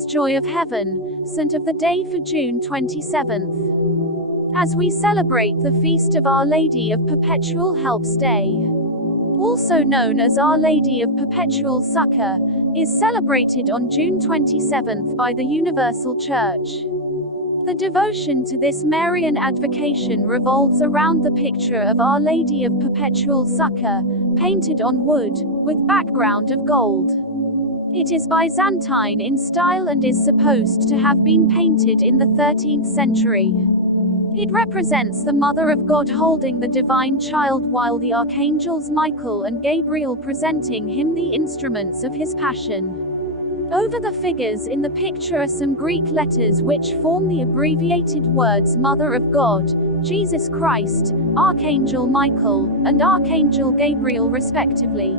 is Joy of Heaven, Saint of the Day for June 27th. As we celebrate the feast of Our Lady of Perpetual Help's Day, also known as Our Lady of Perpetual Succour, is celebrated on June 27th by the Universal Church. The devotion to this Marian advocation revolves around the picture of Our Lady of Perpetual Succour, painted on wood, with background of gold. It is Byzantine in style and is supposed to have been painted in the 13th century. It represents the Mother of God holding the divine child while the Archangels Michael and Gabriel presenting him the instruments of his passion. Over the figures in the picture are some Greek letters which form the abbreviated words Mother of God, Jesus Christ, Archangel Michael, and Archangel Gabriel respectively.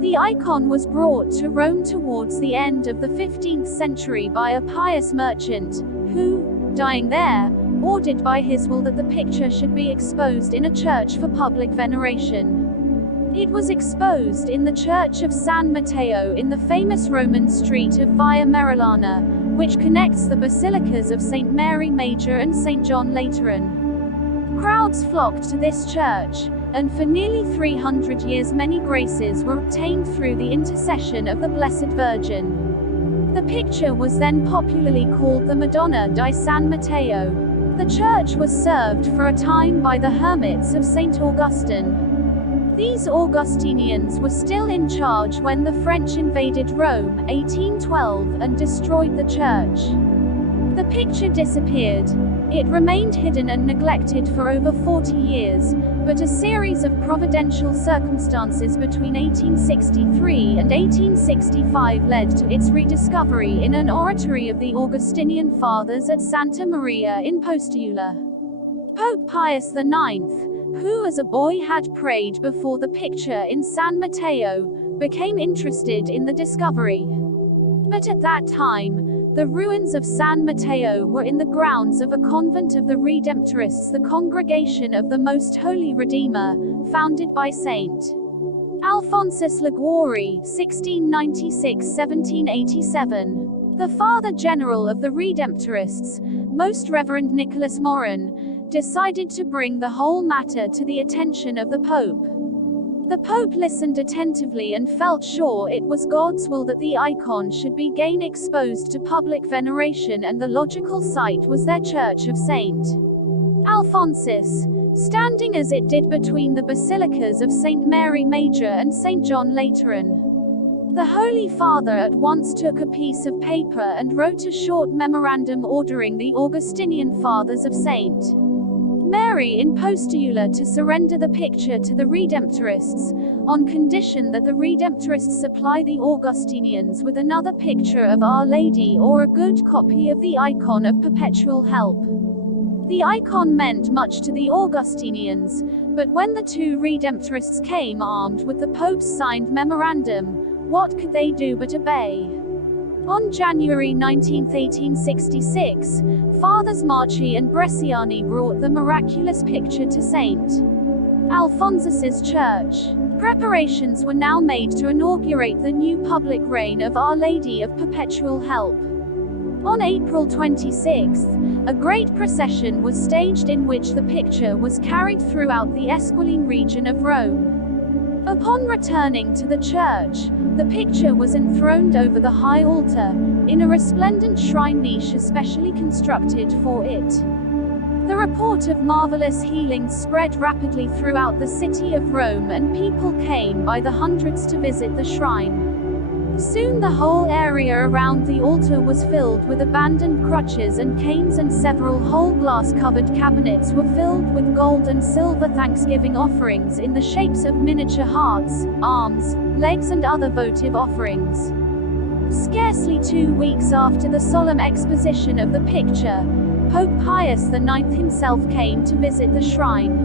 The icon was brought to Rome towards the end of the 15th century by a pious merchant, who, dying there, ordered by his will that the picture should be exposed in a church for public veneration. It was exposed in the church of San Matteo in the famous Roman street of Via Mariana, which connects the basilicas of St. Mary Major and St. John Lateran. Crowds flocked to this church, and for nearly 300 years many graces were obtained through the intercession of the Blessed Virgin. The picture was then popularly called the Madonna di San Matteo. The church was served for a time by the hermits of St. Augustine. These Augustinians were still in charge when the French invaded Rome, 1812, and destroyed the church. The picture disappeared. It remained hidden and neglected for over 40 years, but a series of providential circumstances between 1863 and 1865 led to its rediscovery in an oratory of the Augustinian Fathers at Santa Maria in Postula. Pope Pius IX, who as a boy had prayed before the picture in San Matteo, became interested in the discovery. But at that time, the ruins of San Matteo were in the grounds of a convent of the Redemptorists, the Congregation of the Most Holy Redeemer, founded by St. Alphonsus Liguori, 1696–1787. The Father General of the Redemptorists, Most Reverend Nicholas Morin, decided to bring the whole matter to the attention of the Pope. The Pope listened attentively and felt sure it was God's will that the icon should be again exposed to public veneration, and the logical site was their church of St. Alphonsus, standing as it did between the basilicas of St. Mary Major and St. John Lateran. The Holy Father at once took a piece of paper and wrote a short memorandum ordering the Augustinian Fathers of St. Mary in Postula to surrender the picture to the Redemptorists, on condition that the Redemptorists supply the Augustinians with another picture of Our Lady or a good copy of the icon of Perpetual Help. The icon meant much to the Augustinians, but when the two Redemptorists came armed with the Pope's signed memorandum, what could they do but obey? On January 19, 1866, Fathers Marchi and Bresciani brought the miraculous picture to St. Alphonsus's church. Preparations were now made to inaugurate the new public reign of Our Lady of Perpetual Help. On April 26, a great procession was staged in which the picture was carried throughout the Esquiline region of Rome. Upon returning to the church, the picture was enthroned over the high altar, in a resplendent shrine niche especially constructed for it. The report of marvelous healings spread rapidly throughout the city of Rome, and people came by the hundreds to visit the shrine. Soon the whole area around the altar was filled with abandoned crutches and canes, and several whole glass-covered cabinets were filled with gold and silver thanksgiving offerings in the shapes of miniature hearts, arms, legs and other votive offerings. Scarcely 2 weeks after the solemn exposition of the picture, Pope Pius IX himself came to visit the shrine.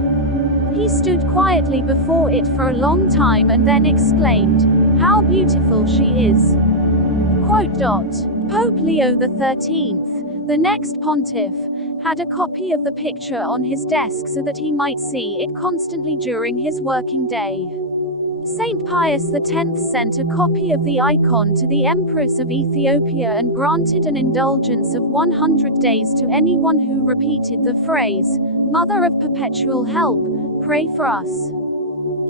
He stood quietly before it for a long time and then exclaimed, "How beautiful she is!" Pope Leo XIII, the next pontiff, had a copy of the picture on his desk so that he might see it constantly during his working day. Saint Pius X sent a copy of the icon to the Empress of Ethiopia and granted an indulgence of 100 days to anyone who repeated the phrase, "Mother of Perpetual Help, pray for us."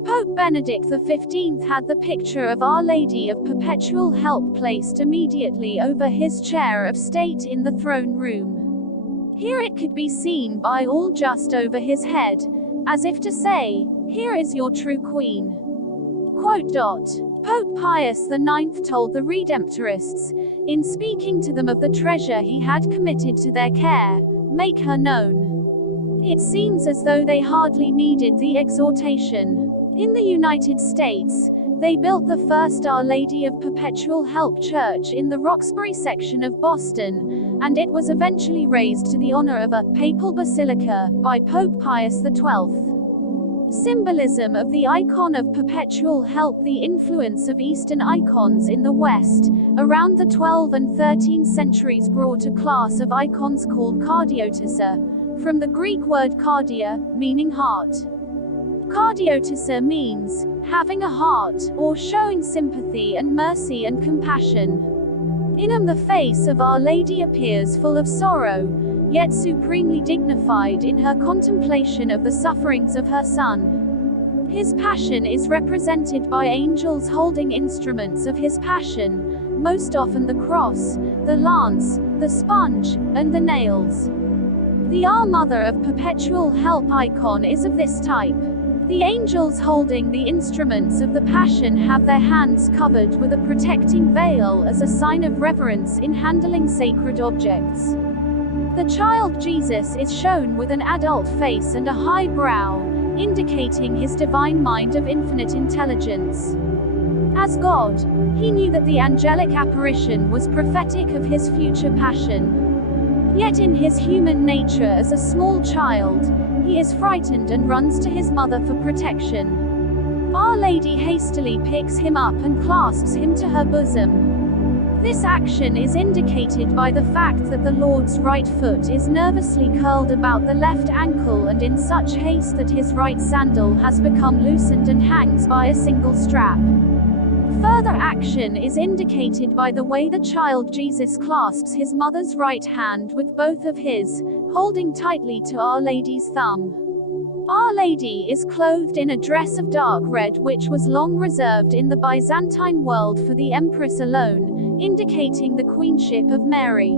Pope Benedict XV had the picture of Our Lady of Perpetual Help placed immediately over his chair of state in the throne room. Here it could be seen by all just over his head, as if to say, "Here is your true queen." Pope Pius IX told the Redemptorists, in speaking to them of the treasure he had committed to their care, "Make her known." It seems as though they hardly needed the exhortation. In the United States, they built the first Our Lady of Perpetual Help church in the Roxbury section of Boston, and it was eventually raised to the honor of a papal basilica by Pope Pius XII. Symbolism of the icon of Perpetual Help. The influence of Eastern icons in the West, around the 12th and 13th centuries, brought a class of icons called Cardiotissa, from the Greek word kardia, meaning heart. Cardiotissa means having a heart, or showing sympathy and mercy and compassion. In them the face of Our Lady appears full of sorrow, yet supremely dignified in her contemplation of the sufferings of her Son. His passion is represented by angels holding instruments of his passion, most often the cross, the lance, the sponge, and the nails. The Our Mother of Perpetual Help icon is of this type. The angels holding the instruments of the Passion have their hands covered with a protecting veil as a sign of reverence in handling sacred objects. The child Jesus is shown with an adult face and a high brow, indicating his divine mind of infinite intelligence. As God, he knew that the angelic apparition was prophetic of his future passion. Yet in his human nature as a small child, he is frightened and runs to his mother for protection. Our Lady hastily picks him up and clasps him to her bosom. This action is indicated by the fact that the Lord's right foot is nervously curled about the left ankle and in such haste that his right sandal has become loosened and hangs by a single strap. Further action is indicated by the way the child Jesus clasps his mother's right hand with both of his, holding tightly to Our Lady's thumb. Our Lady is clothed in a dress of dark red which was long reserved in the Byzantine world for the Empress alone, indicating the queenship of Mary.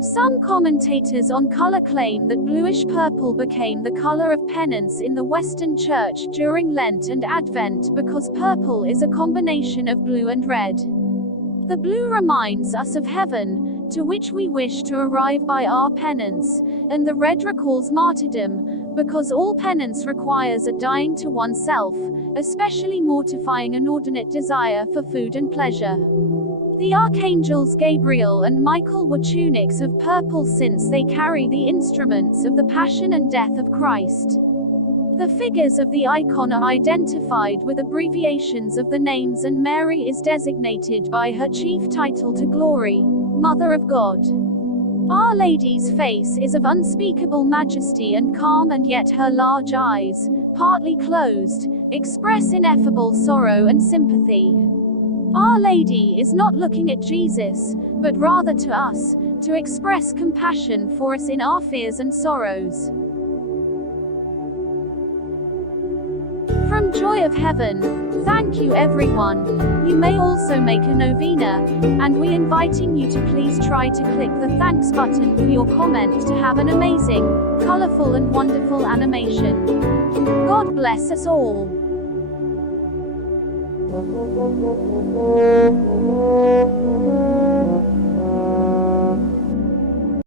Some commentators on color claim that bluish-purple became the color of penance in the Western Church during Lent and Advent because purple is a combination of blue and red. The blue reminds us of heaven, to which we wish to arrive by our penance, and the red recalls martyrdom, because all penance requires a dying to oneself, especially mortifying inordinate desire for food and pleasure. The Archangels Gabriel and Michael were tunics of purple since they carry the instruments of the passion and death of Christ. The figures of the icon are identified with abbreviations of the names, and Mary is designated by her chief title to glory, Mother of God. Our Lady's face is of unspeakable majesty and calm, and yet her large eyes, partly closed, express ineffable sorrow and sympathy. Our Lady is not looking at Jesus, but rather to us, to express compassion for us in our fears and sorrows. From Joy of Heaven, thank you everyone. You may also make a novena, and we're inviting you to please try to click the thanks button for your comment to have an amazing, colorful and wonderful animation. God bless us all. Thank you.